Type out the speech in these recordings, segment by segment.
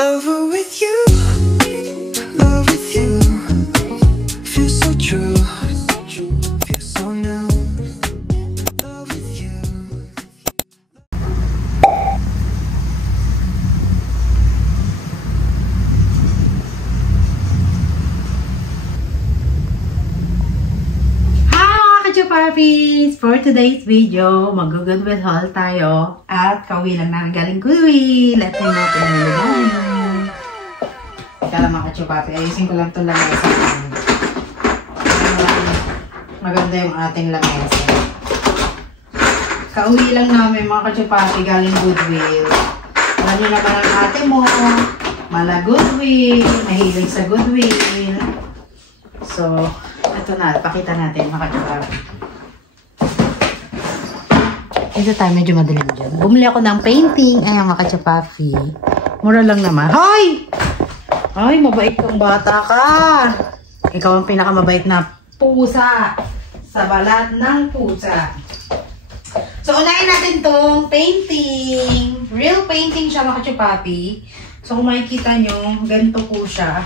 Lover with you, love with you. Feels so true, feels so new. Love with you. Puppies! For today's video, mag-Goodwill haul tayo at kauwi lang namin galing Goodwill. Ito yung natin na lagay. Teka lang mga kachupapi, ayusin ko lang itong lamesa. Maganda yung ating lamesa. Kauwi lang namin mga kachupapi galing Goodwill. Alam nyo naman ang ate mo, mala Goodwill, mahilig sa Goodwill. So, ito na, pakita natin mga kachupapi. Ito tayo, medyo madilim dyan. Bumili ako ng painting. Ayan, mga kachupapi. Mura lang naman. Hoy! Ay, mabait kang bata ka. Ikaw ang pinakamabait na pusa sa balat ng pusa. So, unahin natin tong painting. Real painting siya, mga kachupapi. So, kung makikita nyo, ganito po siya.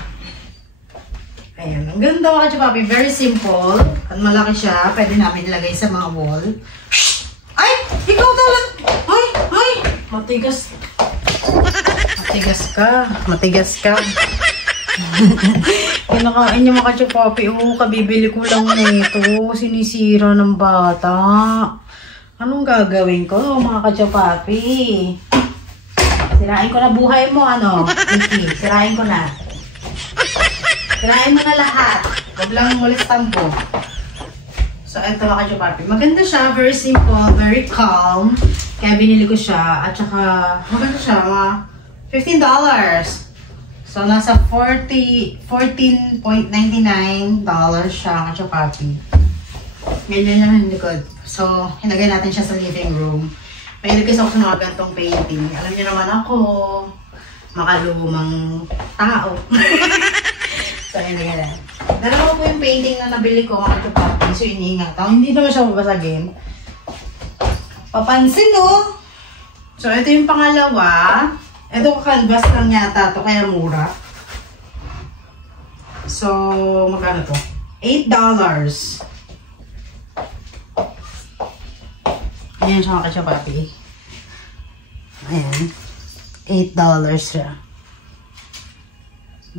Ayan. Ang ganda, mga kachupapi. Very simple. At malaki siya. Pwede namin ilagay sa mga wall. Ay! Ikaw talaga! Ay! Ay! Matigas. Matigas ka. Matigas ka. Kinakain niya mga kachupapi. Oo, kabibili ko lang nito. Sinisira ng bata. Anong gagawin ko, mga kachupapi? Sirain ko na buhay mo, ano? Kiki, sirain ko na. Sirain mo na lahat. Huwag lang molestan ko. So, ito mga kachupapi. Maganda siya. Very simple. Very calm. Kaya binili ko siya. At saka, maganda siya. Mga $15. So, nasa $14.99 siya mga kachupapi. Ganyan yung likod. So, hinagay natin siya sa living room. Mahilig kasi ako sa mga gantong painting. Alam niyo naman ako, makalumang tao. So, yun na yan. Dalawa ko po yung painting na nabili ko, mga kachupapi. So, iniingat ako. Hindi naman siya mabasagin. Papansin, no? So, ito yung pangalawa. Ito canvas lang yata ito, kaya mura. So, magkano to? $8. Ayan siya, mga kachupapi. Ayan. $8 siya.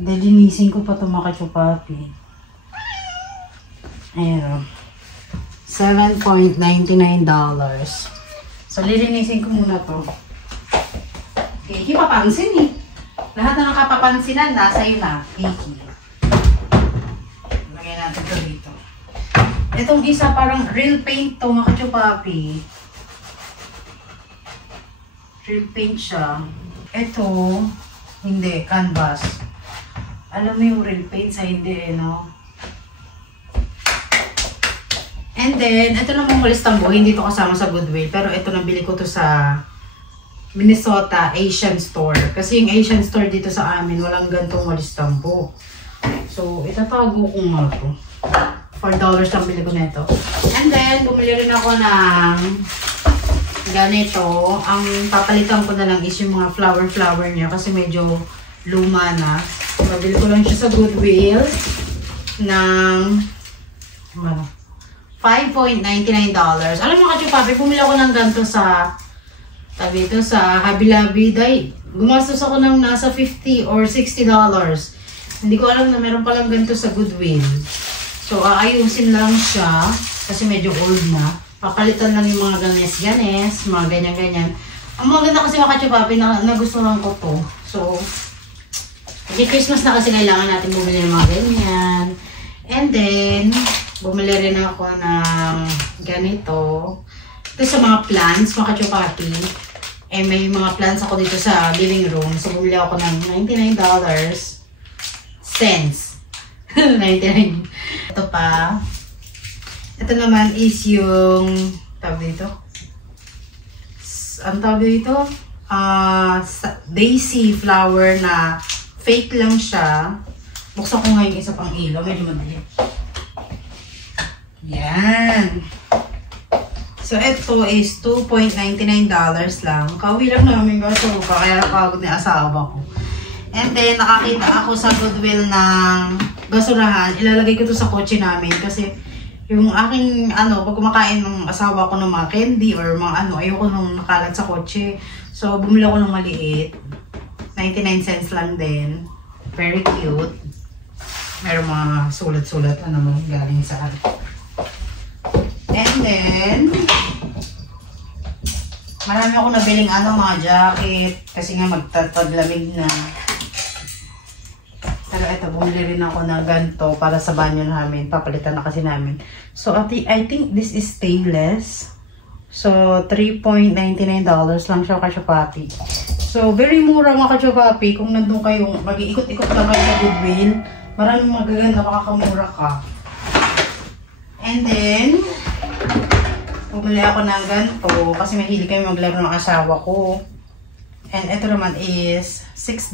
Dilinisin ko pa ito mga kachupapi. Ayan. $7.99. So, lilinisin ko muna to. Kiki, papansin eh. Lahat na nakapapansinan, nasa iyo na. Kiki. Lagyan natin ito dito. Itong isa parang real paint to mga kachupapi. Real paint siya. Ito, hindi, canvas. Alam mo yung real paint sa hindi, no? And then, ito namang walis tambo. Hindi to kasama sa Goodwill. Pero ito, nabili ko to sa Minnesota Asian Store. Kasi yung Asian Store dito sa amin, walang gantong walis tambo. So, itatago ko nga to. $4 lang bili ko nito. And then, bumili rin ako ng ganito. Ang papalitan ko na lang is yung mga flower niya. Kasi medyo luma na. Nabili ko lang siya sa Goodwill ng $5.99. Alam mo kachupapi, bumili ako ng ganito sa tabi ito sa Hobby Lobby. Gumastos ako ng nasa $50 or $60. Hindi ko alam na meron palang ganito sa Goodwill. So, aayusin lang siya kasi medyo old na. Papalitan lang yung mga ganes-ganes, mga ganyan-ganyan. Ang maganda kasi mga kachupapi na nagustuhan ko to. So, kasi Christmas na kasi kailangan natin bumili ng mga ganyan. And then, bumili rin ako ng ganito. Ito sa mga plants, mga kachupapi. Eh, may mga plants ako dito sa living room. So, bumili ako ng $99. Cents. 99. Ito pa. Ito naman is yung, tawag dito? Ang tawag dito? Daisy flower na fake lang siya. Buksan ko nga yung isa pang ilaw. Medyo madali. Yan. So, ito is $2.99 lang. Kauwi lang namin kasi kaya napagod ni asawa ko. And then, nakakita ako sa Goodwill ng basurahan. Ilalagay ko to sa kotse namin kasi yung aking, pag kumakain ng asawa ko ng mga candy or mga ayoko nung nakalat sa kotse. So, bumili ako ng maliit. 99 cents lang din. Very cute. Meron mga sulat-sulat naman galing sa And then, marami ako nabiling mga jacket. Kasi nga magtaglamig na. Pero ito, bumili rin ako ng ganito para sa banyo namin. Papalitan na kasi namin. So, I think this is stainless. So, $3.99 lang siya ka-Shopee. So, very mura mga ka-Shopee. Kung nandun kayo, mag-iikot-ikot lang kayo sa Goodwill. Maraming magaganda, makakamura ka. And then, bumili ako ng ganito. Kasi mahilig kami maglaro ng asawa ko. And ito naman is $6.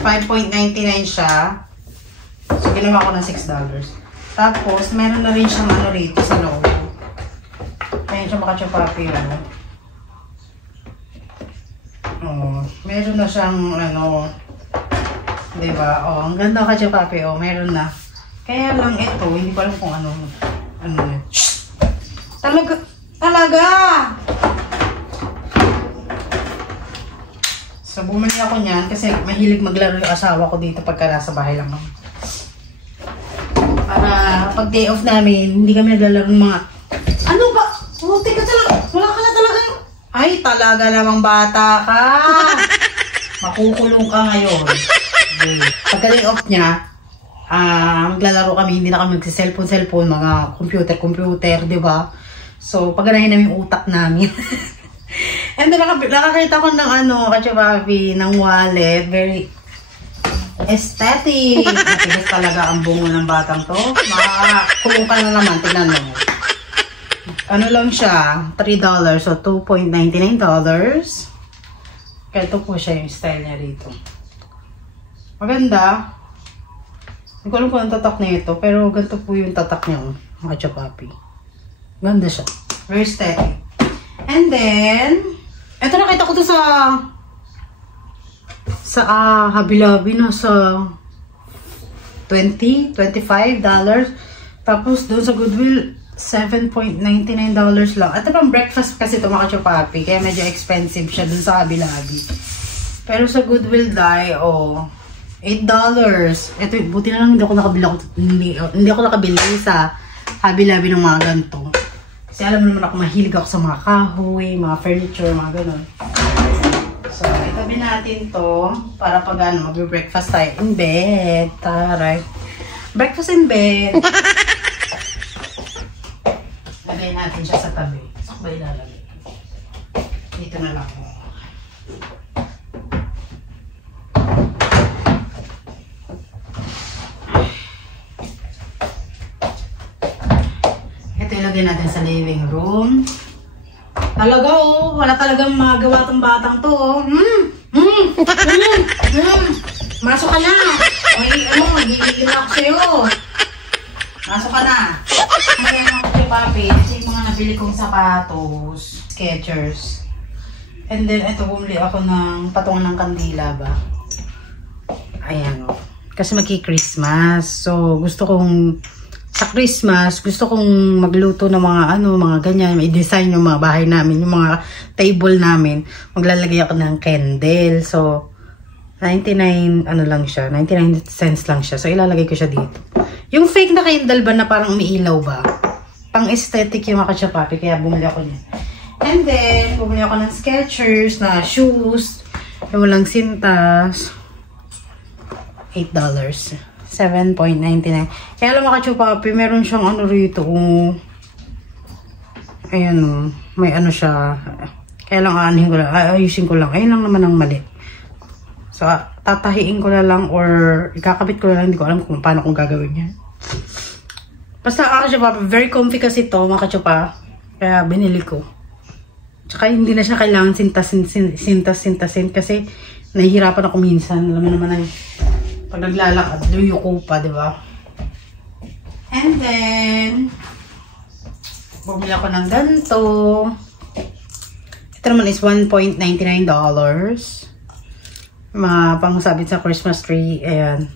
5.99 siya. So, ginawa ko ng $6. Tapos, meron na rin siyang rito sa loob. Ayan siya maka-Shopee. Meron na siyang, diba? Ang ganda ka-Shopee. Meron na. Kaya lang ito, hindi ko alam kung ano Talaga! So, bumili ako niyan kasi mahilig maglaro yung asawa ko dito pagka nasa bahay lang. Para pag day off namin, hindi kami naglalaro ng mga... Ano ba? Muti ka talaga. Wala ka na talaga. Ay, talaga namang bata ka. Makukulong ka ngayon. Pagka day off niya, maglalaro kami, hindi na kami magsi-cellphone, mga computer, di ba? So, paganahin namin yung utak namin. And then, nakakita ko ng ka-Shopee, ng wallet. Very aesthetic. Matigas talaga ang bungo ng batang to. Makakulong ka na naman. Tignan mo. Ano lang siya? $3. So, $2.99. Kaya ito po siya yung style niya rito. Maganda. Hindi ko alam kung ang tatak na ito. Pero ganito po yung tatak niya. Ka-Shopee. Ganda siya. Very aesthetic. And then, eto nakita ko to sa Hobby Lobby na sa $25. Tapos doon sa Goodwill, $7.99 lang. Ito pang breakfast kasi ito mga Shopee. Kaya medyo expensive siya doon sa Hobby Lobby. Pero sa Goodwill $8. Ito, buti na lang hindi ako nakabili sa Hobby Lobby ng mga ganito. Kasi alam mo naman ako, mahilig ako sa mga kahoy, mga furniture, mga ganun. So, itabi natin to para pag mag-breakfast tayo in bed. Taray. Breakfast in bed. Lagay natin siya sa tabi. Saan ba ilalagay? Dito na lang. Ilagay natin sa living room. Talaga wala talagang magawa tong batang to Masok ka na. Hihigil ako sa'yo. Masok ka na. Kaya mga Shopee, ito yung mga nabili kong sapatos. Skechers. And then, ito bumili ako ng patungan ng kandila ba. Ayan Kasi magki-Christmas. So, gusto kong sa Christmas, gusto kong magluto ng mga ganyan, i-design yung mga bahay namin, yung mga table namin. Maglalagay ako ng candle. So, 99 cents lang siya. So, ilalagay ko siya dito. Yung fake na candle ba na parang umiilaw ba? Pang aesthetic yung mga Shopee, kaya bumili ako niyan. And then, bumili ako ng Skechers na shoes, yung walang sintas. $8. 7.99. Kaya alam mo ka-Shopee, meron siyang rito. Ayan may siya. Kaya lang ayusin ko lang. Ayun lang naman ang mali. So, tatahiin ko na lang or ikakabit ko na lang. Hindi ko alam kung paano kong gagawin yan. Basta ka-Shopee, very comfy kasi ito mga ka-Shopee. Kaya binili ko. Tsaka hindi na siya kailangan sintas-sintasin kasi nahihirapan ako minsan. Alam mo naman pag naglalakad, luyuko pa, di ba? And then, bumili ako ng ganito. Ito naman is $1.99. Mga pangsabit sa Christmas tree. Ayan.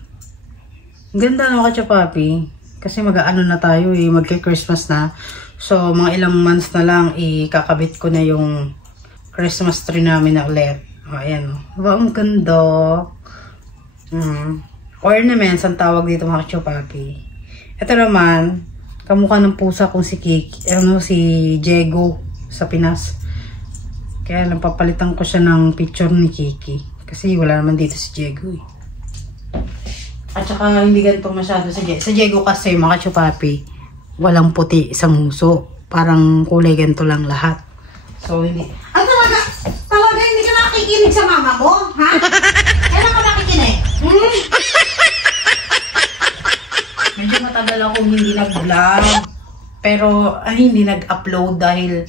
Ganda no, Kachapapi. Kasi mag-ano na tayo eh. Magka-Christmas na. So, mga ilang months na lang, ikakabit ko na yung Christmas tree namin na ulit. O, ayan o. Diba, ang ganda. Ornaments ang tawag dito mga Kachapapi. Ito naman, kamukha ng pusa kong si Kiki. Ano, si Diego sa Pinas. Kaya lang papalitan ko siya ng picture ni Kiki. Kasi wala naman dito si Diego eh. At saka hindi ganito masyado sa Diego. Sa Diego kasi mga Kachapapi, walang puti sa muso. Parang kulay ganito lang lahat. So hindi. Ang talaga hindi ka nakikinig sa mama mo? Ha? Kailan ka nakikinig? Medyo matagal akong hindi nag-vlog. Pero hindi nag-upload dahil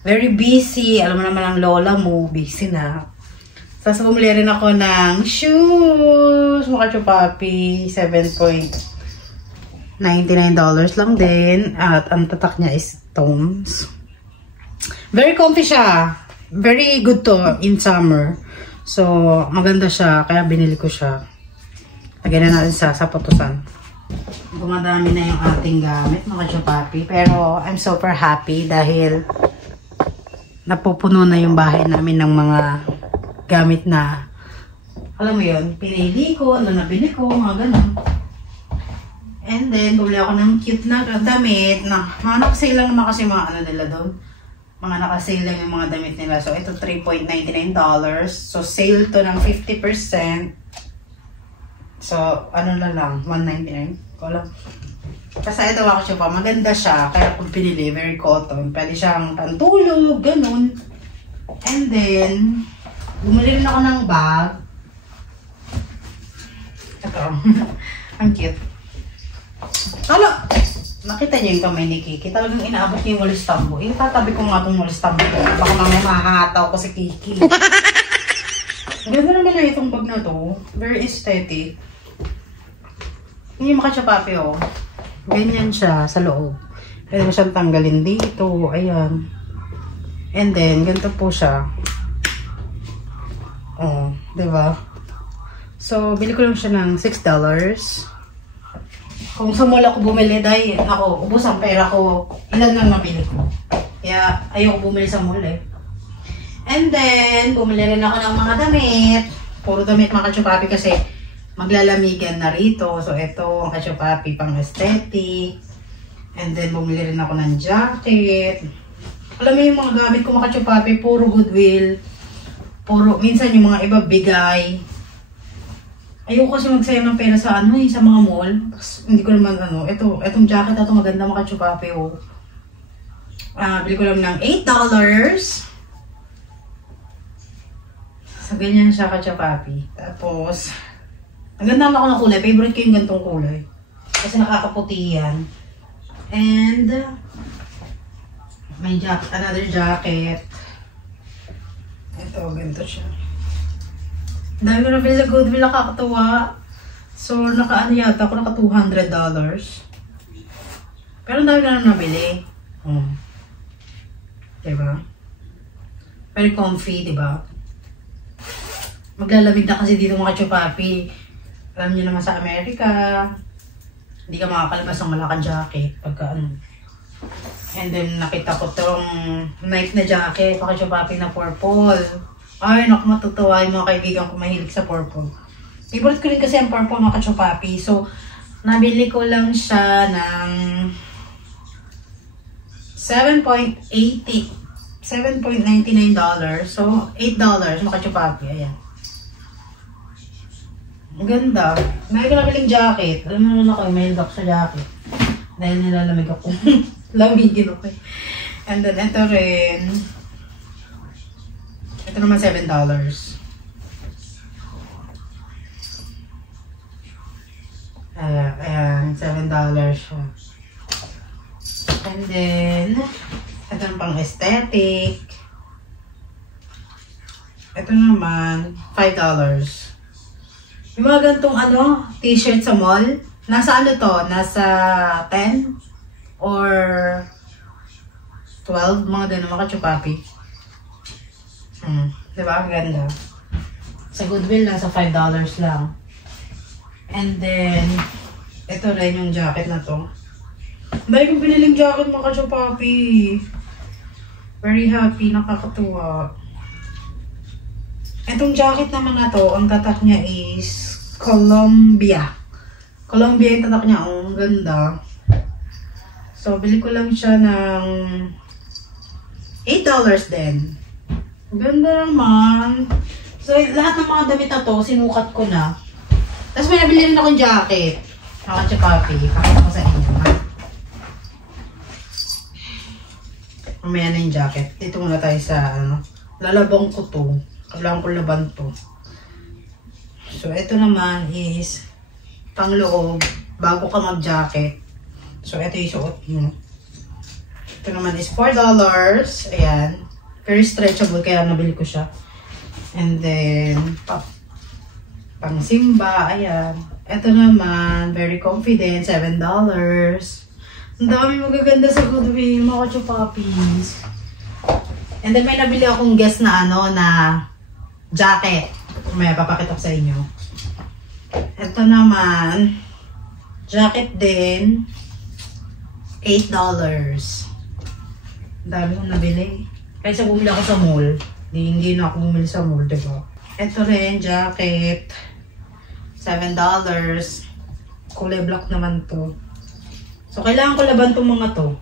very busy. Alam mo naman ang lola mo, busy na. Tapos bumili rin ako ng shoes. Mga Kachapapi. $7.99 lang din. At ang tatak niya is Toms. Very comfy siya. Very good to in summer. So, maganda siya. Kaya binili ko siya. Lagyan na natin sa sapatos-an. Gumadami na yung ating gamit, mga Kachapapi. Pero, I'm super happy dahil napupuno na yung bahay namin ng mga gamit na, alam mo yun, pinili ko, ano nabili ko, mga ganun. And then, bumili ako ng cute na damit na mga nakasale lang naman kasi mga ano nila doon. Mga nakasale lang yung mga damit nila. So, ito $3.99. So, sale to ng 50%. So, ano na lang, $1.99. Ko lang. Kasi ito ako siya pa, maganda siya. Kaya kung pinili, very cotton. Pwede siyang pantulog, ganun. And then, bumili rin ako ng bag. Ito. Ang cute. Hala! Nakita niyo yung kamay ni Kiki. Talagang inaabot niya yung walis tambo. Tatabi ko nga itong walis tambo ko. Baka mamaya mahahataw ko si Kiki. Ganda naman na itong bag na to. Very aesthetic. Hindi mga Kachapapi oh. Ganyan siya sa loob. Pwede mo siyang tanggalin dito. Ayan. And then, ganito po siya. Oh, diba? So, bili ko lang siya ng $6. Kung sa mall ako bumili, dahil ako, ubos ang pera ko, ilan lang nabili ko. Kaya, ayoko bumili sa mall eh. And then, bumili rin ako ng mga damit. Puro damit mga Kachapapi kasi maglalamigan na rito. So, ito ang Kachapapi pang aesthetic. And then, bumili rin ako ng jacket. Alam mo yung mga gamit ko mga Kachapapi, puro Goodwill. Minsan yung mga iba bigay. Ayoko kasi magsayang ng pera sa ano sa mga mall. Hindi ko naman etong jacket na ito maganda mga Kachapapi oh. Bili ko lang ng $8. So ganyan siya Kachapapi. Tapos, ang ganda ako ng kulay. Favorite ko yung gantong kulay. Kasi nakakaputi yan. And, may another jacket. Ito, ganito siya. Dami ko nabili sa Goodwill, nakakatuwa. So, naka-ano yata ako, naka $200. Pero dami na nabili. Diba? Very comfy, diba? Maglalamig na kasi dito mga Kachapapi. Alam niyo naman sa Amerika, hindi ka makakalabas ng malakang jacket pagka ano. And then, nakita ko itong Nike na jacket, mga Kachapapi na purple. Ay, naku, matutuwa yung mga kaibigan ko mahilig sa purple. Favorite ko rin kasi ang purple, mga Kachapapi. So, nabili ko lang siya ng $7.99. So, $8, mga Kachapapi. Ayan. Ang ganda. May ko nabiling jacket. Alam mo naman ako, may lock sa jacket. Dahil nilalamig ako. Lamigin ako eh. And then, ito rin. Ito naman $7. Ayan, $7 siya. And then, ito naman pang aesthetic. Ito naman, $5. Yung mga gantong t-shirt sa mall, nasa ano to? Nasa 10 or 12, mga ganun, mga Kachapapi. Diba? Ang ganda. Sa Goodwill lang, sa $5 lang. And then, ito rin yung jacket na to. Dahil kong piniling jacket mga Kacho Papi. Very happy, nakakatuwa. Itong jacket naman na to, ang tatak niya is Columbia. Columbia yung tatak niya, ang ganda. So, bili ko lang siya ng $8 din. Ganda naman. So, lahat ng mga damit na to, sinukat ko na. Tapos may nabili rin akong jacket. Mga Papi. Pakita ko sa inyo, ha? Mamaya na yung jacket. Dito muna tayo sa, lalabang ko to. Kailangan ko laban to. So, ito naman is pangloob bago ka mag-jacket. So, ito yung suot nyo. Ito naman is $4. Ayan. Very stretchable, kaya nabili ko siya. And then, pang simba, ayan. Ito naman, very confident, $7. Ang dami magaganda sa Goodwill, mga Kacho Papis. And then, may nabili akong guess na na jacket. May papakita ko sa inyo. Ito naman, jacket din, $8. Ang dami kong nabili. Kaysa bumili ako sa mall. Hindi na ako bumili sa mall, diba? Ito rin, jacket. $7. Kulay black naman to. So, kailangan ko laban tong mga to.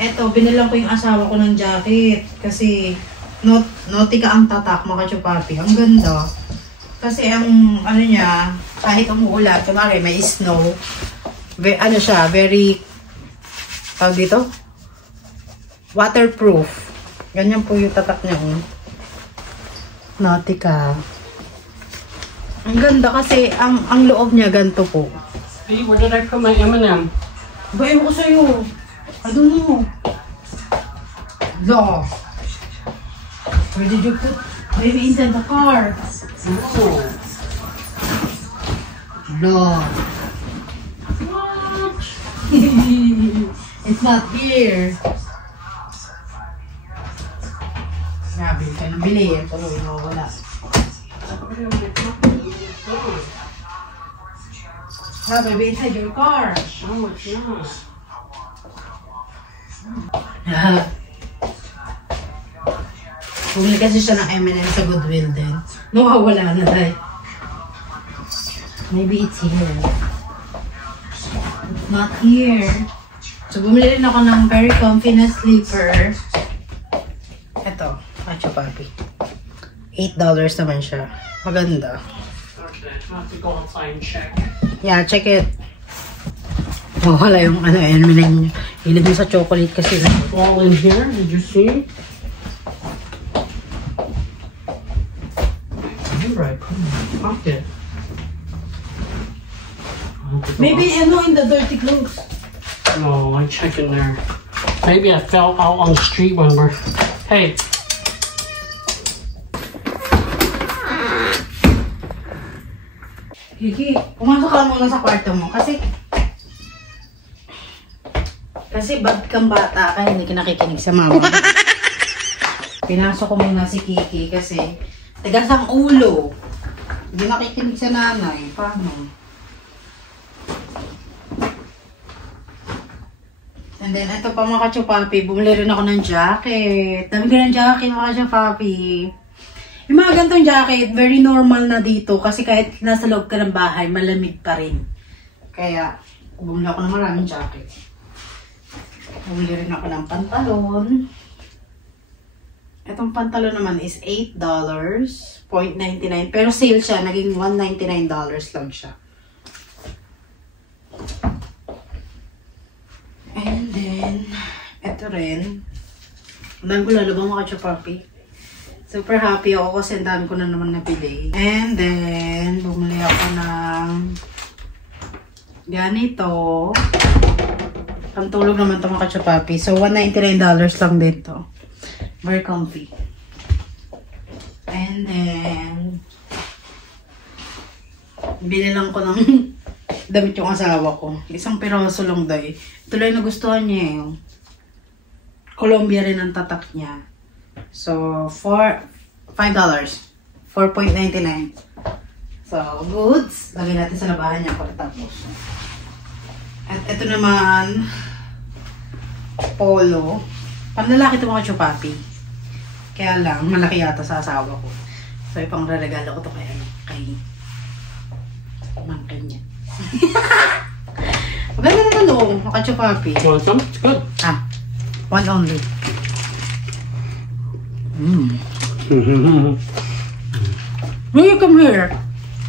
Ito, binilang ko yung asawa ko ng jacket. Kasi, Nautica ang tatak, mga Kacho Papi. Ang ganda. Kasi ang, niya, kahit umuulan, kumari may snow. Siya, very, tawag dito? Waterproof. Ganyan po yung tatak niya. Nautica. Ang ganda kasi ang loob niya ganito po. Hey, where did I put my M&M? Bayo ko sa'yo. I don't know. No. Where did you put? Maybe inside the car. Oh. No. What? It's not here. Grabe, ka nabili. Pero wala. Ah, baby, inside your car. No, it's not. Bumili kasi siya ng M&M sa Goodwill din. Nawawala na dahil. Maybe it's here. It's not here. So, bumili rin ako ng very comfy na sleeper. Ito, Kacho Papi. $8 naman siya. Maganda. Okay, I have to go outside and check. Yeah, check it. Oh, wala yung M&M niya. Hilig mo sa chocolate kasi. All in here, did you see? You're right, fuck it. Maybe in the dirty clothes. No, I check in there. Maybe I fell out on the street when we're... Hey. Kiki, pumasok ka muna sa kwarto mo kasi bad kang bata ka, hindi ka nakikinig sa mama. Pinasok ko muna si Kiki kasi tigas ang ulo. Hindi nakikinig sa nanay. Paano? And then, ito pa mga Kacho Papi, bumili rin ako ng jacket. Dami ko ng jacket mga Kacho Papi. Yung mga gantong jacket, very normal na dito kasi kahit nasa loob ka ng bahay, malamig pa rin. Kaya, bumili ako ng maraming jacket. Bumili rin ako ng pantalon. Itong pantalon naman is $8, $0.99. Pero sale siya, naging $199 lang siya. And then, ito rin. Ang dami ko lalabang mga Kacho Papi. Super happy ako kasi ang dami ko na naman nabili. And then, bumili ako ng ganito. Pantulog naman ito mga Kacho Papi. So, $199 lang din to. Very comfy. And then, binilang ko ng damit yung asawa ko. Isang piraso lang dahil. Ito lang nagustuhan niya yung Columbia rin ang tatak niya. So, $5. 4.99. So, goods. Lagay natin sa labahan niya pagkatapos. At ito naman, polo. Panlalaki ito mga chupapi. Kaya lang, malaki yata sa asawa ko. So, ipang regalo ko ito kay mangkin niya. Maganda naman o, mga chupapi. Want some? It's good. Ah, one only. Will you come here?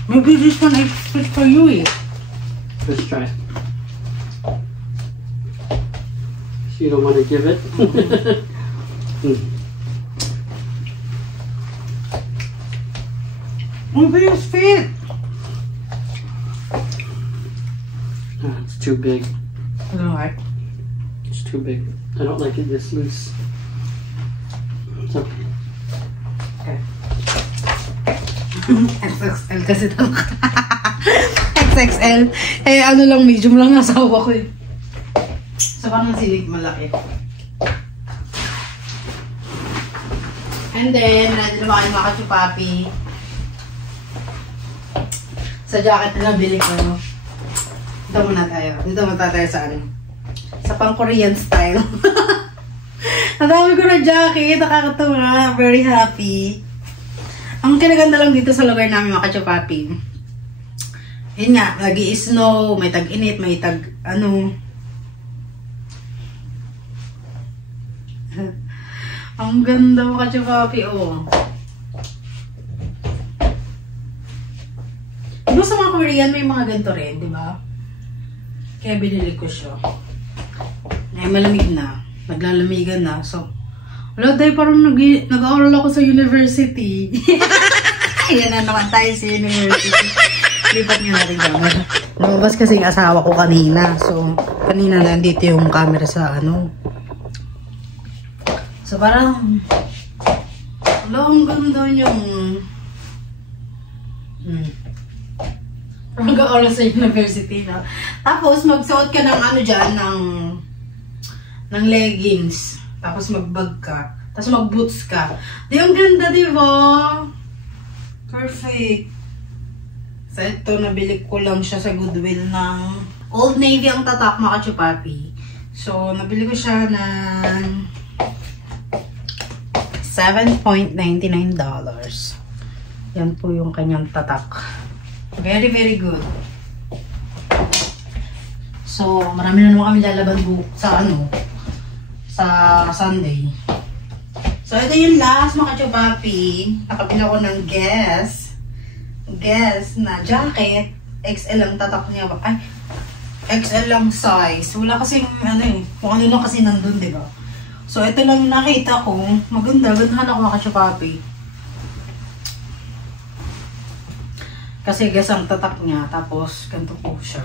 Maybe this one is fit for you eh. Let's try. So you don't want to give it? Maybe it's fit. It's too big. I don't like. It's too big. I don't like it this loose. It's okay. Okay. XXL kasi ito. XXL. Eh, ano lang, medium lang nasawa ko eh. So, parang sinig malaki. And then, nandun naman kayo mga kachupapi. Sa jacket na nabili ko. Dito muna tayo. Dito muna tayo sa ano. Sa pang Korean style. Ang dami ko na jacket. Nakakatawa. Very happy. Ang kinaganda lang dito sa lugar namin mga kachupapi. Yun nga, nag-i-snow, may tag-init, may tag-ano. Ang ganda mga kachupapi, oh. Diba sa mga Korean, may mga ganito rin, di ba? Kaya binili ko siya. Ay, malamig na. Naglalamigan na, so... Wala tayo, parang nag-aaral ako sa university. Ayan na naman tayo sa university. Lipat nga natin camera. Lumabas kasi yung asawa ko kanina. So, kanina nandito yung camera sa ano. So, parang... Wala, ang ganda yung... Mag-aaral sa university, no? Tapos, magsuot ka ng ano dyan, ng leggings. Tapos mag-bag ka. Tapos mag-boots ka. Di, ang ganda, di ba? Perfect. So, ito, nabili ko lang siya sa Goodwill ng Old Navy ang tatak, mga kachupapi. So, nabili ko siya ng $7.99. Yan po yung kanyang tatak. Very, very good. So, marami na naman kami lalaban sa ano, sa Sunday. So, ito yung last mga kachupapi. Nakabili ako ng Guess na jacket. XL lang tatak niya. Ay, XL lang size. Wala kasing ano eh. Kung ano lang kasi nandun, diba? So, ito lang nakita ko. Maganda. Gandahan ako mga kachupapi. Kasi Guess ang tatak niya. Tapos, ganito po siya.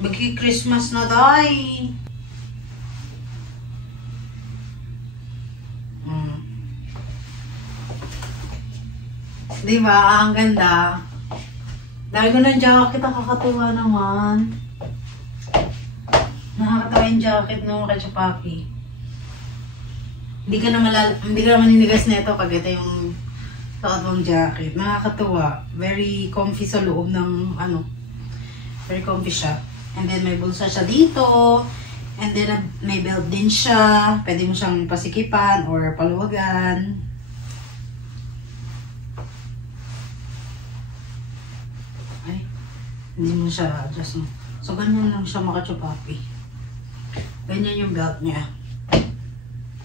Magki-Christmas na tayo. Diba? Ang ganda. Dahil ko ng jacket, nakakatuwa naman. Nakakatawa yung jacket ng kachupapi. Hindi ka na maninigas nito pag ito yung suot mong jacket. Nakakatuwa. Very comfy sa loob ng ano. Very comfy siya. And then may bulsa siya dito. And then may belt din siya. Pwede mo siyang pasikipan or paluwagan. Ay, hindi mo siya adjust. So ganyan lang siya mga kachupapi. Ganyan yung belt niya.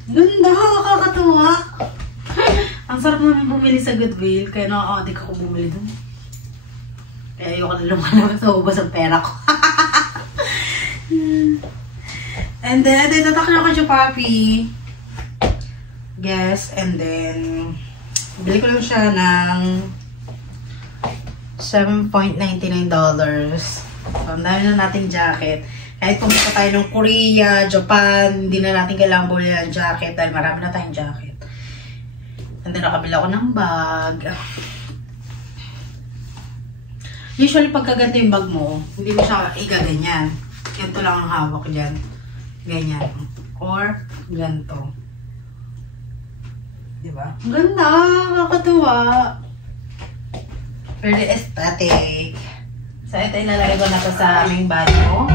Ganda! Nakakatuwa! Ang sarap namin bumili sa Goodwill. Kaya nakaka-addict ako bumili dun. Kaya ayoko na lumalabas sa ubas ang pera ko. And then, ito tatak na ako siya, papi. Guess, and then, bili ko lang siya ng $7.99. So, ang dami na nating jacket. Kahit pumunta tayo ng Korea, Japan, hindi na natin kailangan bumili ng jacket dahil marami na tayong jacket. And then, nakabili ako ng bag. Usually, pagkaganto yung bag mo, hindi mo siya igaganyan. Ganito lang ang hawak dyan. Ganyan. Or, ganito. Diba? Ang ganda, kakatuwa. Very aesthetic. So, ito ilalagay ko na to sa aming banyo.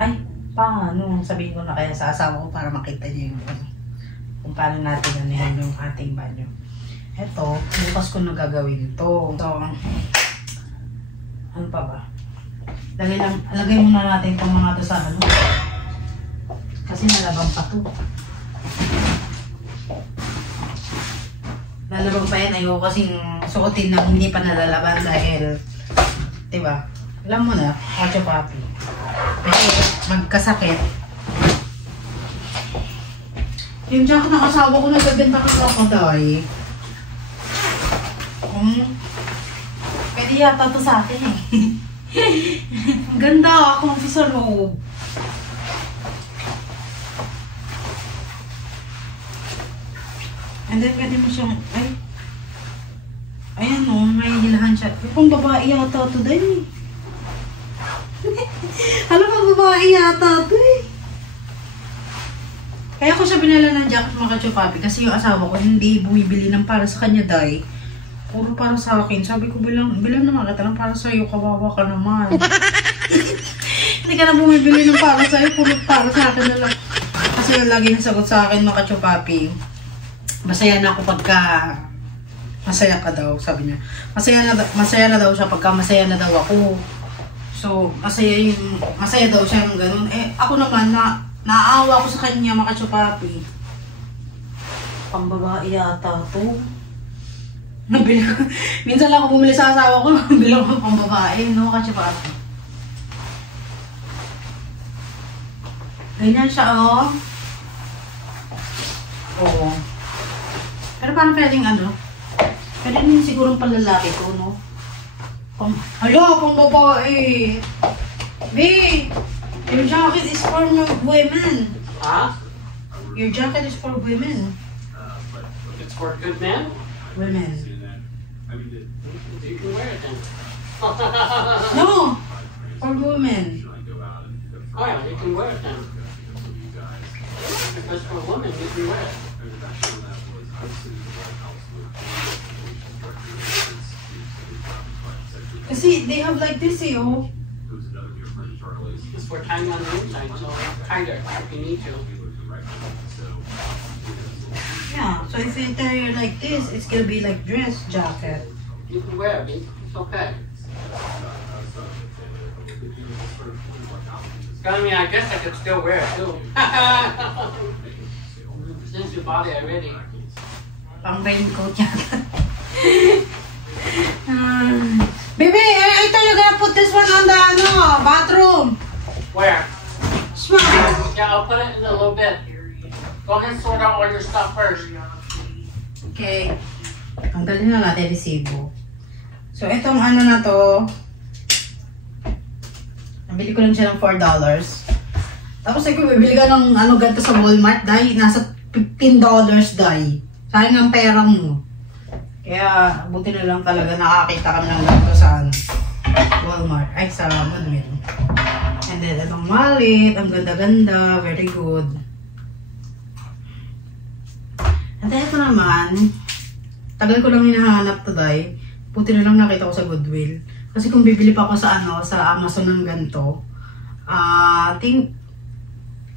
Ay, paano? Sabihin ko na kaya sa asawa ko para makita niyo yung kung paano natin anihin yung ating banyo. Ito, bukas ko na gagawin to. So, ano pa ba? Lagay muna natin itong mga to sa ano. Kasi nalabang pa to. Lalabang pa yan. Ayoko kasing suotin na hindi pa nalalaban dahil, diba? Alam mo na, Kacho Papi. Kasi magkasakit. Yung jacket ng asawa ko nagaganda ka ako dahil. Pwede yata to sa akin eh. Ang ganda ako sa loob. And then, pwede mo siyang, ayan o, may hilahan siya. Kung babae yata ito dahil. Alam mo, babae yata ito eh. Kaya ko siya binala ng jacket mga Kacho Papi kasi yung asawa ko hindi bumibili ng para sa kanya dahil. Puro para sa akin. Sabi ko, bilang naman kita lang para sa'yo, kawawa ka naman. Hindi ka na bumibili ng para sa'yo, puro para sa akin na lang. Kasi yung lagi nasagot sa akin mga Kacho Papi. Masaya na ako pagka masaya ka daw, sabi niya. Masaya na daw siya pagka masaya na daw ako. So, masaya daw siya ng ganun. Eh, ako naman, naawa ko sa kanya, mga Kacho Papi. Pambabae yata to. Nabili ko. Minsan lang ako bumili sa asawa ko, nabili ko pambabae, no, Kacho Papi. Ganyan siya, oh. Oo. Pero parang pwedeng ano, pwede din sigurong palalaki ko, no? Pang babae. Babe, your jacket is for women. Huh? Your jacket is for women. It's for good men? Women. You can wear it then. No, for women. Oh yeah, you can wear it then. If it's for women, you can wear it. Kasi they have like this, eh, oh. It's for tying on the inside, so tighter if you need to. Yeah, so if you tie it like this, it's gonna be like dress jacket. You can wear it, it's okay. I mean, I guess I could still wear it too. Since you bought it already. Pang raincoat yata. Baby, I thought you're gonna put this one on the bathroom. Where? Smile. Yeah, I'll put it in a little bit. Go ahead and sort out all your stuff first. Okay. Tanggalin na natin resibo. So, itong ano na to, nabili ko lang siya ng $4. Tapos ay kung bibili ka ng ano ganito sa Walmart, dahil nasa $15 dahil. Sayang ang pera mo. Kaya, buti na lang talaga nakakita kami ng ganito sa Walmart. Ay, sa Goodwill. And then, itong wallet, ang ganda-ganda, very good. And then, ito naman, tagal ko lang hinahanap to dahil. Buti na lang nakita ko sa Goodwill. Kasi kung bibili pa ako sa sa Amazon ng ganito, I think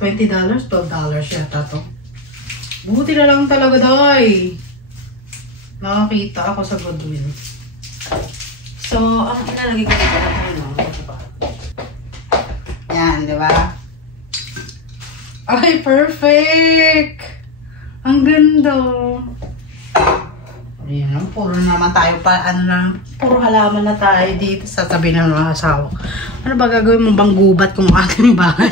$20, $12 yata to. Buti na lang talaga dahil. Nakakita ako sa Goodwill. So, ang ilalagay ko dito na yan, di ba? Ay, perfect! Ang ganda! Ayan, puro naman tayo pa, puro halaman na tayo dito sa tabi ng mga asawa. Ano ba gagawin mong bang gubat kung ating bahay?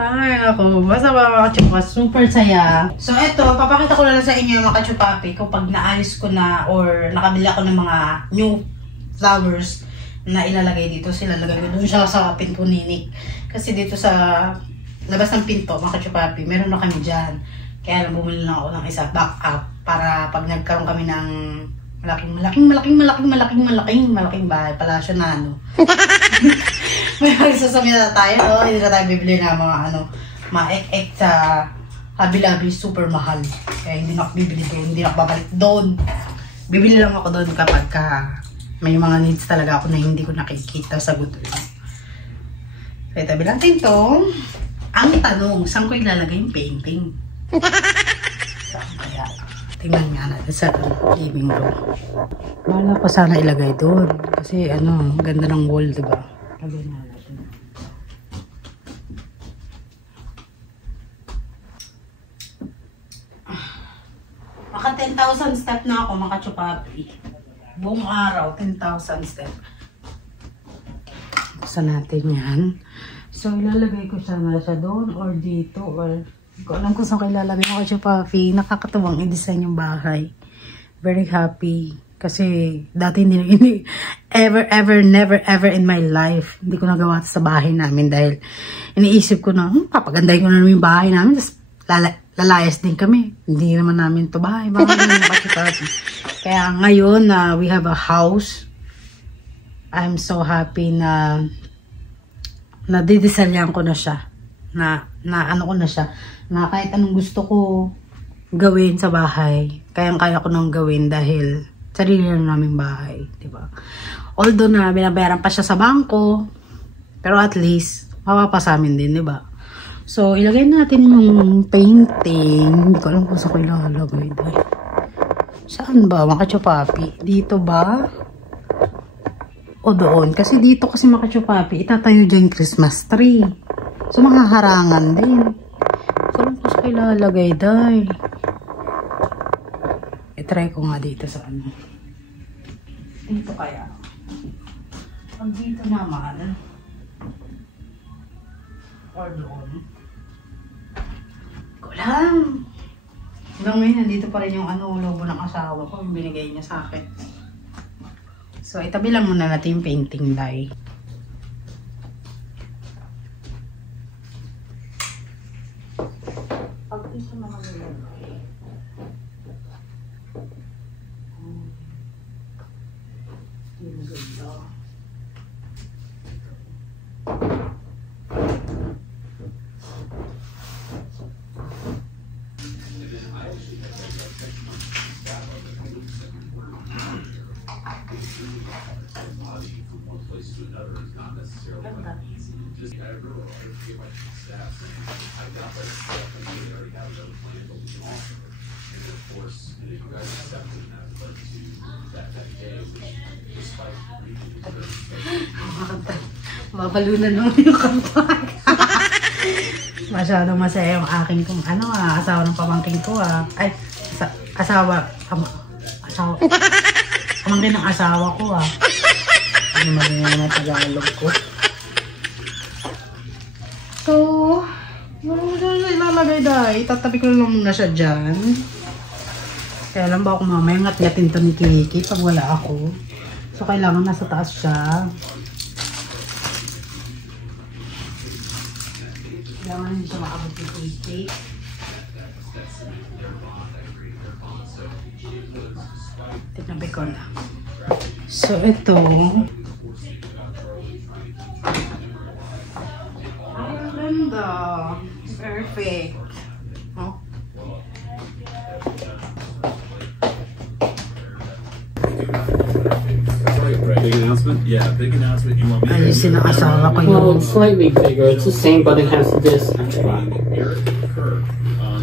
Ay, ako. Basta mga kachupas, super saya. So, eto, papakita ko lang sa inyo mga kachupapi kung pag naalis ko na or nakabili ako ng mga new flowers na ilalagay dito. Sila lagay ko doon siya sa pinto ninik. Kasi dito sa labas ng pinto, mga kachupapi, meron na kami dyan. Kaya lang bumili lang ako ng isa backup para pag nagkaroon kami ng malaking bahay, palasyo na ano. May magsasabi na tayo, hindi na tayo bibili na mga mga ek-ek sa Habi-labi, super mahal. Kaya hindi na ako bibili doon, hindi na ako babalik doon. Bibili lang ako doon kapag may mga needs talaga ako na hindi ko nakikita sa Goodwill. Kaya tabi natin to. Ang tanong, saan ko ilalagay yung painting? Saan kaya? Tingnan nga natin sa living room. Wala ko sana ilagay doon. Kasi ano, ganda ng wall, diba? Lagay nga natin. Maka 10,000 step na ako, mga chupapi. Buong araw, 10,000 step. Buksan natin yan. So, ilalagay ko sana siya doon or dito or hindi ko alam kung saan ko ilalagay mga chupapi. Nakakatuwang i-design yung bahay. Very happy. Kasi dati hindi ever, never, ever in my life hindi ko nagawa sa bahay namin dahil iniisip ko na, papagandahin ko na namin yung bahay namin. Tapos lalayas din kami. Hindi naman namin ito bahay. Kaya ngayon na we have a house, I'm so happy na nadidesalyan ko na siya. Na ano ko na siya. Na kahit anong gusto ko gawin sa bahay, kayang-kaya ko nang gawin dahil sarili na naming bahay. Diba? Although na binabayaran pa siya sa bangko, pero at least, mapapasamin din, diba? So, ilagay natin yung painting. Hindi ko alam kung saan ko ilalagay. Saan ba, mga chupapi? Dito ba? O doon? Kasi dito kasi mga chupapi, itatayo dyan Christmas tree. So, makaharangan din. Hindi ko alam kung saan ko ilalagay, day. I-try ko nga dito sa ano. Dito kaya. Pag dito naman, or doon. Lang. Hanggang ngayon, nandito pa rin yung ano, lobo ng asawa ko. Yung binigay niya sa akin. So, itabi lang muna natin yung painting dye. Pag dito naman nilagay. Yung ganda. Mabalunan naman yung kanta. Masyadong masaya yung aking asawa ng pamangkin ko Ay, asawa. Pamangkin ng asawa ko Ano magiging naman Tagalog ko. So, ilalagay dahil. Tatabi ko lang muna siya dyan. Kaya alam ba ako mamaya ngat-ngatin to ni Kiki pag wala ako. So, kailangan nasa taas siya. Kailangan hindi siya makabot yung Kiki. Tinabi ko na. So, ito. Ang ganda. Perfect. Oh. Big announcement? Yeah, big announcement. You want me to Ayusin ang asawa ko Well, yun. it's slightly bigger. It's the same, but it has this extra.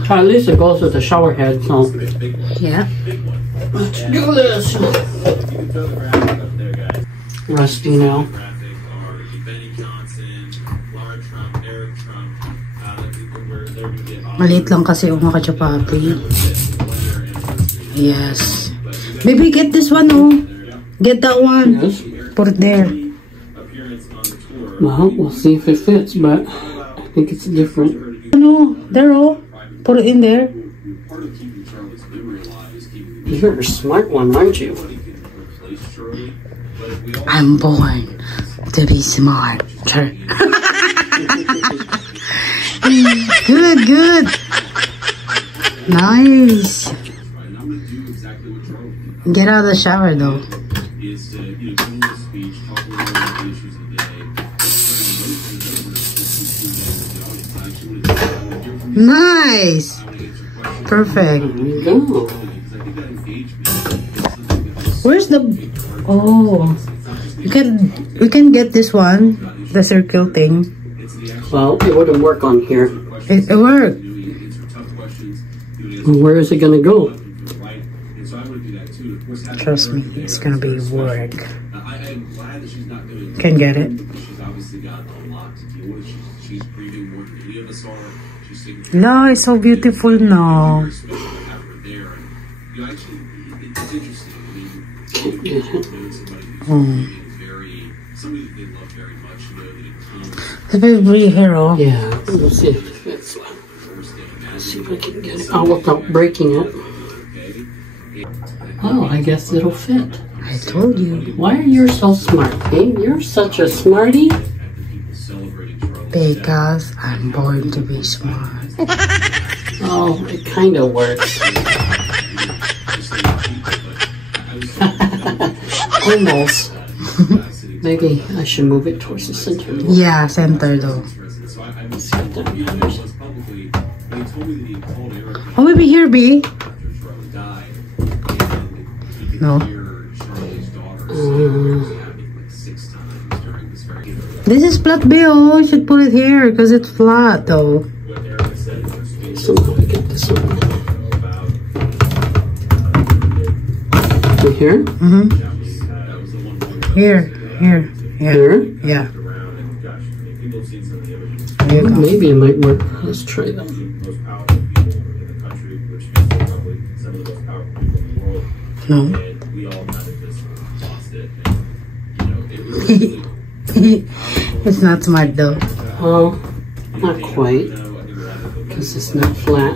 At least it goes with the shower head, so. Yeah. Let's do this. Rusty now. Maliit lang kasi yung mga kachapapi. Yes. Baby, get this one, Get that one. Yes. Put it there. Well, we'll see if it fits, but I think it's different. There, Put it in there. You're a smart one, aren't you? I'm born to be smart. Good. Nice. Get out of the shower, though. Nice. Perfect. There you go. Where's the? Oh, we can get this one, the circle thing. Well, it wouldn't work on here. It worked. Where is it gonna go? Trust me, it's gonna be work. Can get it. No, it's so beautiful now. The baby hero. Yeah, let's see if it fits. Let's see if I can get it out without breaking it. Oh, I guess it'll fit. I told you. Why are you so smart, babe? You're such a smarty. Because I'm born to be smart. Oh, it kind of works. Almost. Maybe I should move it towards the center. Yeah, center though. Let's see what that matters. Oh, maybe here, B. No. This is flat, B. Oh, you should put it here because it's flat though. Somehow I get this one. So here? Mm-hmm. Here. Here? Yeah. There you go. Maybe it might work. Let's try that. No. It's not smart though. Oh, not quite. Because it's not flat.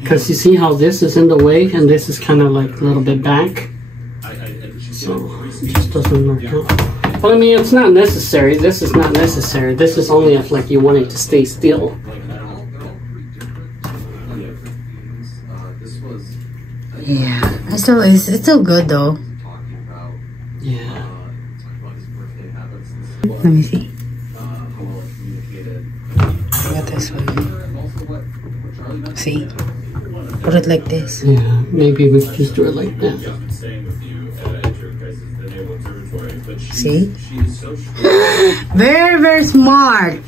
Because you see how this is in the way and this is kind of like a little bit back. So it just doesn't work out. But I mean, it's not necessary. This is not necessary. This is only if like you want it to stay still. Yeah. It's still good though. Yeah. Let me see. I got this one. See? Put it like this. Yeah, maybe we could just do it like that. See? Very, very smart.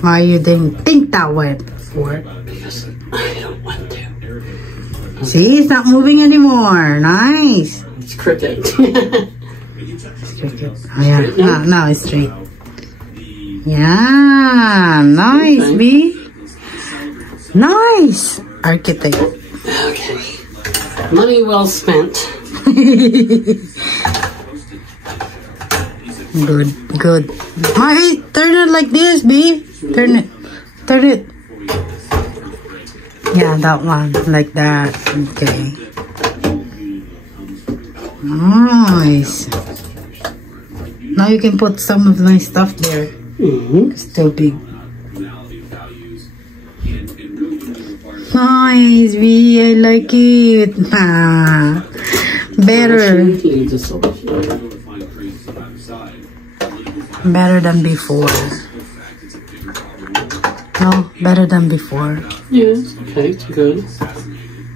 Why you didn't think that way before? Because I don't want to. See? It's not moving anymore. Nice. It's crooked. Oh yeah. No, it's straight. Yeah. Nice, Okay. B. Nice. Architect. Okay. Money well spent. Good. Hey, turn it like this, B. Turn it. Yeah, that one. Like that. Okay. Nice. Now you can put some of my stuff there. Mm-hmm. Still big. Nice, B. I like it. Ah, better. Leave this over here. Better than before. No, better than before. Yes, okay, it's good.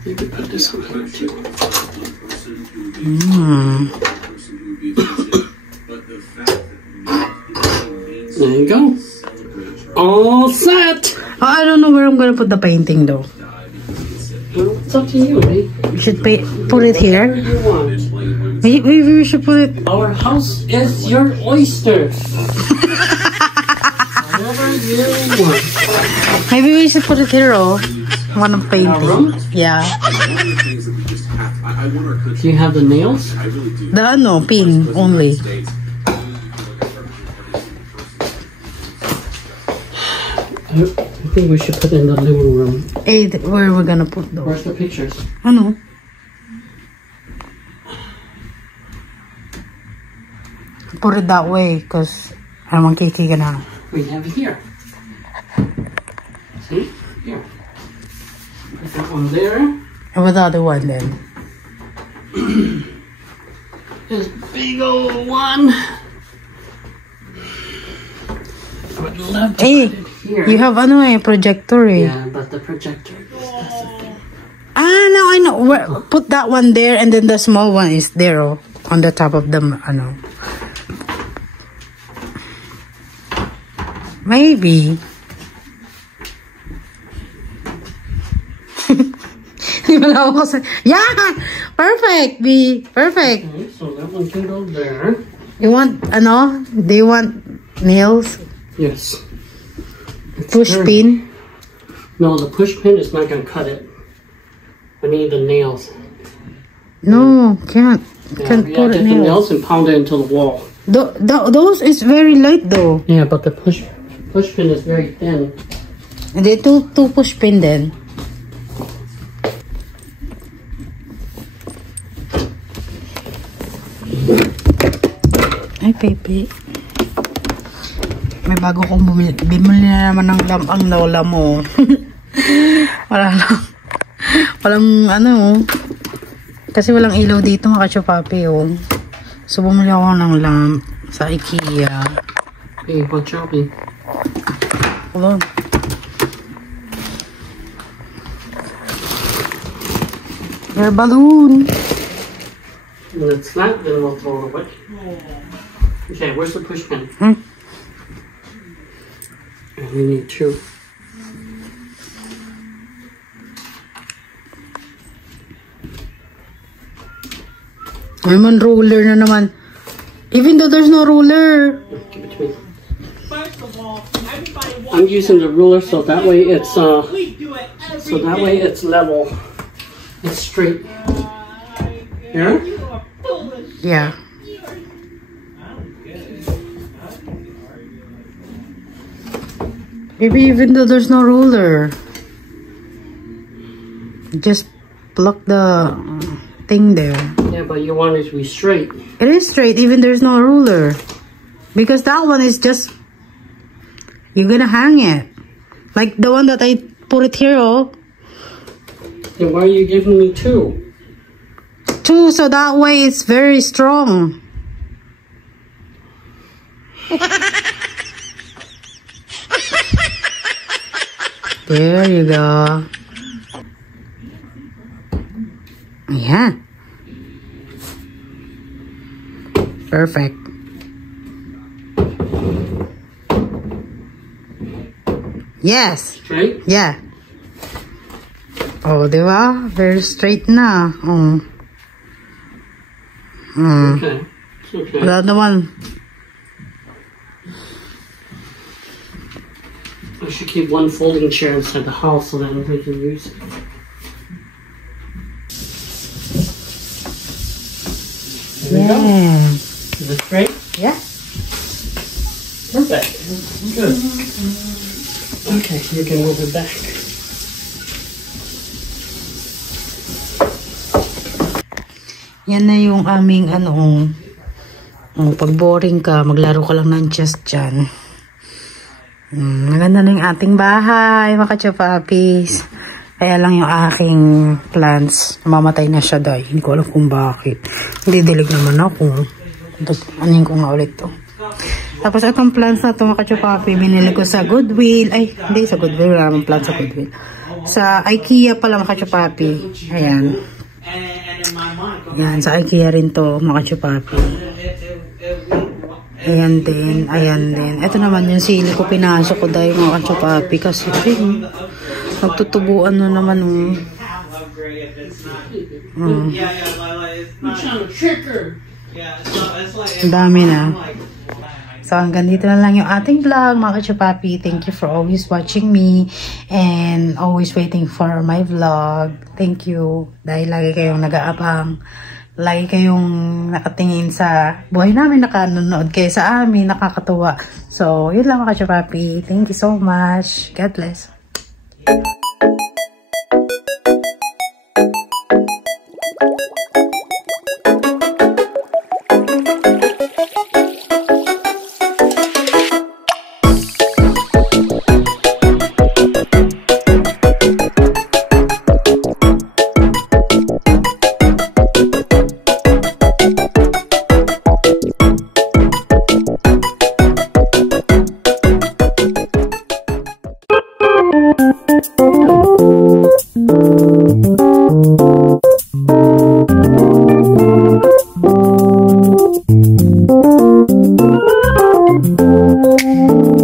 Maybe put this on here too. There you go. All set! Oh, I don't know where I'm gonna put the painting though. Well, it's up to you, eh? We should put it here. Whatever you want. Maybe we should put it. Our house is your oyster. Whatever you want. Maybe we should put it here. Oh, one of Our room? painting. Yeah. Do you have the nails? The no pin only. I think we should put it in the living room. Hey, where we're gonna put those? Where's the pictures? Ano? Put it that way, cause I'm kiki na. We have it here. See? Here. Put that one there. And with the other one then. This big old one. I would love to Hey, put it here. You have ano projector eh. Yeah, but the projector, that's the thing. Ah, now I know. Put that one there and then the small one is there on the top of the ano. Maybe. Yeah! Perfect, B. Perfect. Okay, so that one can go there. You want, ano? Do you want nails? Yes. Push pin? No, the push pin is not going to cut it. I need the nails. No, can't. Yeah, Can't put get the nails. nails and pound it into the wall. Those is very light though. Yeah, but the push pin is very thin. And then two push pin then. Ay, Pepe. May bago kong bumili. Bumili na naman ng lamp ang lola mo. Wala lang. Walang ano. Kasi walang ilaw dito mga kachupapi. So bumili ako ng lamp sa IKEA. Hey, watch out, me. Hold on. Your balloon. When it's flat, then we'll throw it away. Okay, where's the push pin? And we need two. Naman ruler na naman. Even though there's no ruler. Give it to me. I'm using the ruler so that way it's level. It's straight. Here? Yeah. Maybe even though there's no ruler. Just pluck the thing there. Yeah, but you want it to be straight. It is straight even there's no ruler. Because that one is just... You're gonna hang it. Like the one that I put it here, Then why are you giving me two? Two, so that way it's very strong. There you go. Yeah. Perfect. Yes. Straight? Yeah. Oh, di ba? Very straight na. Oh. Okay. It's okay. The other one. I should keep one folding chair inside the house so that we can use it. There we go. Yeah. Is it straight? Yeah. Perfect. Good. Okay, you can move it back. Yan na yung aming ano. Oh, pag boring ka, maglaro ka lang ng chess dyan. Maganda na yung ating bahay, mga ka-chupapis. Kaya lang yung aking plants, namamatay na siya dahil. Hindi ko alam kung bakit. Hindi dilig naman ako. Anin ko nga ulit to. Tapos itong plants na ito, mga ka-chupapi, binili ko sa Goodwill. Ay, hindi sa Goodwill. Wala namang plants sa Goodwill. Sa IKEA pala, mga ka-chupapi. Ayan. Ayan, sa IKEA rin to, mga ka-chupapi. Ayan din, ayan din. Ito naman yung sili ko, pinasok ko dahil mga ka-chupapi. Kasi nagtutubuan na naman. Ang dami na. So, hanggang dito na lang yung ating vlog, mga ka-chupapi. Thank you for always watching me and always waiting for my vlog. Thank you. Dahil lagi kayong nag-aabang. Lagi kayong nakatingin sa buhay namin, nakanonood kayo sa amin, nakakatuwa. So, yun lang mga ka-chupapi. Thank you so much. God bless. Bye!